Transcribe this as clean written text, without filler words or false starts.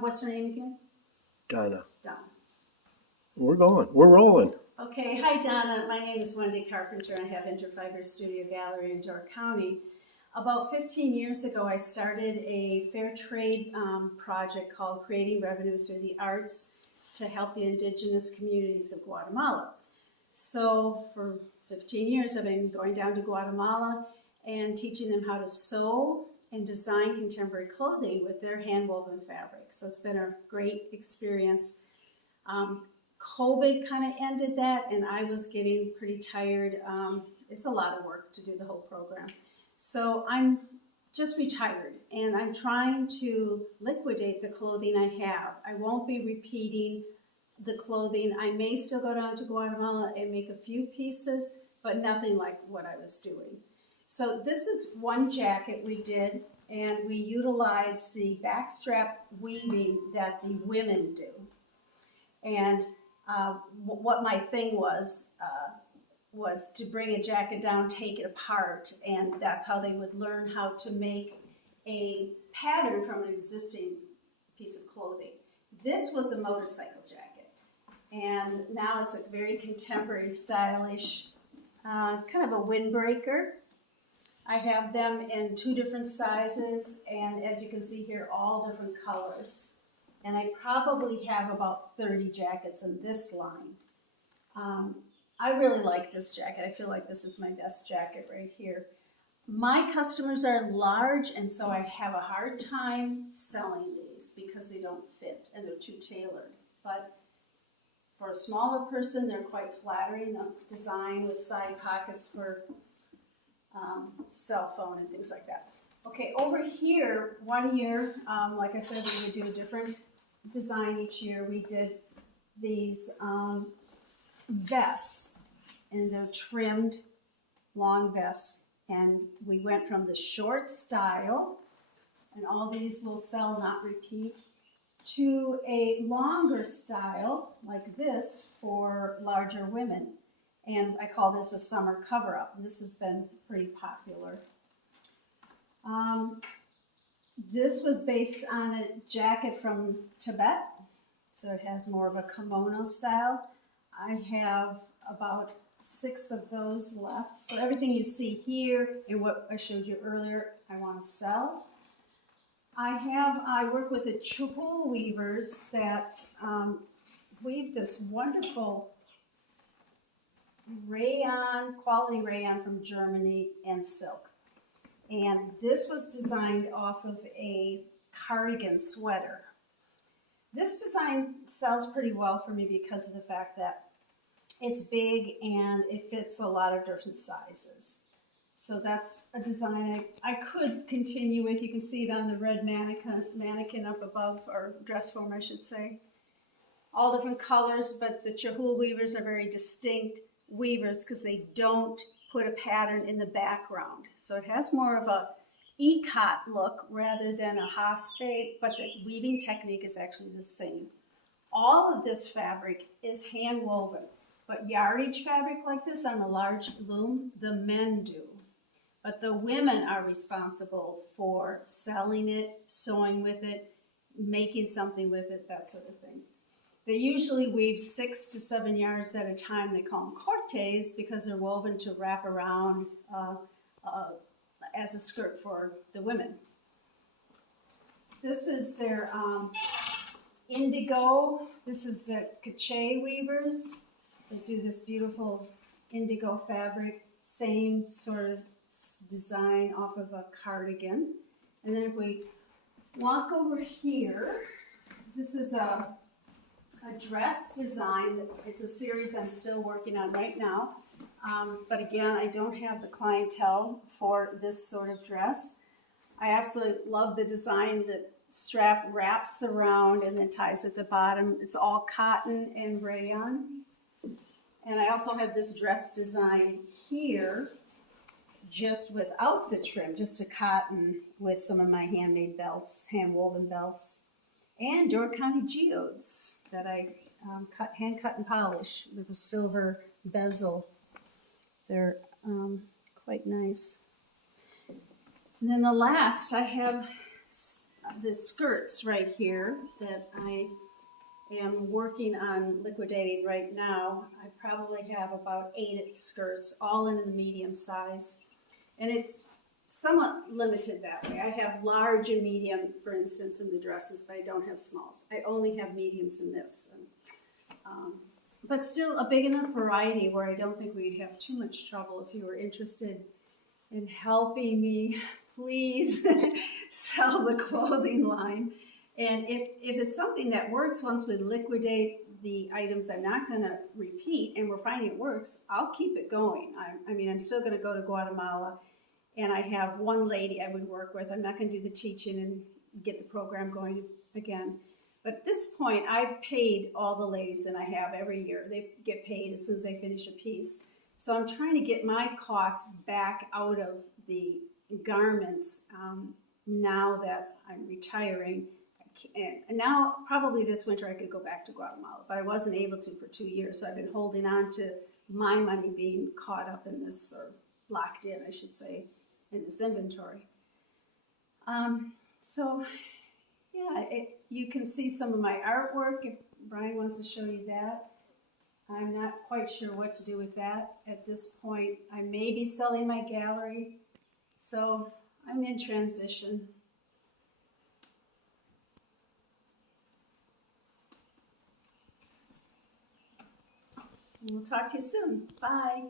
What's her name again? Donna. Donna. We're going. We're rolling. Okay, hi Donna. My name is Wendy Carpenter. I have Interfiber Studio Gallery in Door County. About 15 years ago, I started a fair trade project called Creating Revenue Through the Arts to help the indigenous communities of Guatemala. So for 15 years, I've been going down to Guatemala and teaching them how to sew and design contemporary clothing with their hand-woven fabric. So it's been a great experience. COVID kind of ended that, and I was getting pretty tired. It's a lot of work to do the whole program. So I'm just retired, and I'm trying to liquidate the clothing I have. I won't be repeating the clothing. I may still go down to Guatemala and make a few pieces, but nothing like what I was doing. So this is one jacket we did, and we utilized the backstrap weaving that the women do. And what my thing was to bring a jacket down, take it apart, and that's how they would learn how to make a pattern from an existing piece of clothing. This was a motorcycle jacket, and now it's a very contemporary, stylish, kind of a windbreaker. I have them in 2 different sizes, and as you can see here, all different colors. And I probably have about 30 jackets in this line. I really like this jacket. I feel like this is my best jacket right here. My customers are large, and so I have a hard time selling these because they don't fit and they're too tailored. But for a smaller person, they're quite flattering. The design with side pockets for cell phone and things like that. Okay, over here, one year, like I said, we would do a different design each year. We did these vests, and they're trimmed long vests, and we went from the short style, and all these will sell, not repeat, to a longer style like this for larger women. And I call this a summer cover-up, and this has been pretty popular. This was based on a jacket from Tibet, so it has more of a kimono style. I have about 6 of those left. So everything you see here and what I showed you earlier, I want to sell. I work with the Chukul weavers that weave this wonderful rayon, quality rayon from Germany and silk. And this was designed off of a cardigan sweater. This design sells pretty well for me because of the fact that it's big and it fits a lot of different sizes. So that's a design I could continue with. You can see it on the red mannequin up above, or dress form I should say. All different colors, but the Chukul weavers are very distinct weavers because they don't put a pattern in the background. So it has more of a ikat look rather than a haspe, but the weaving technique is actually the same. All of this fabric is hand woven, but yardage fabric like this on the large loom, the men do. But the women are responsible for selling it, sewing with it, making something with it, that sort of thing. They usually weave 6 to 7 yards at a time. They call them cortes because they're woven to wrap around as a skirt for the women. This is their indigo. This is the Kache weavers. They do this beautiful indigo fabric, same sort of design off of a cardigan. And then if we walk over here, this is a dress design. It's a series I'm still working on right now. But again, I don't have the clientele for this sort of dress. I absolutely love the design. The strap wraps around and then ties at the bottom. It's all cotton and rayon. And I also have this dress design here, just without the trim, just a cotton with some of my handmade belts, hand-woven belts, and Door County geodes that I hand cut and polish with a silver bezel. They're quite nice. And then the last, I have the skirts right here that I am working on liquidating right now. I probably have about 8 skirts, all in the medium size. And it's somewhat limited that way. I have large and medium, for instance, in the dresses, but I don't have smalls. I only have mediums in this. But still a big enough variety where I don't think we'd have too much trouble. If you were interested in helping me, please sell the clothing line. And if it's something that works, once we liquidate the items I'm not going to repeat and we're finding it works, I'll keep it going. I mean, I'm still going to go to Guatemala, and I have one lady I would work with. I'm not going to do the teaching and get the program going again. But at this point, I've paid all the ladies that I have every year. They get paid as soon as they finish a piece. So I'm trying to get my costs back out of the garments now that I'm retiring. And now, probably this winter, I could go back to Guatemala, but I wasn't able to for 2 years. So I've been holding on to my money being caught up in this, or locked in, I should say, in this inventory. So, yeah, you can see some of my artwork if Brian wants to show you that. I'm not quite sure what to do with that at this point. I may be selling my gallery, so I'm in transition. We'll talk to you soon. Bye.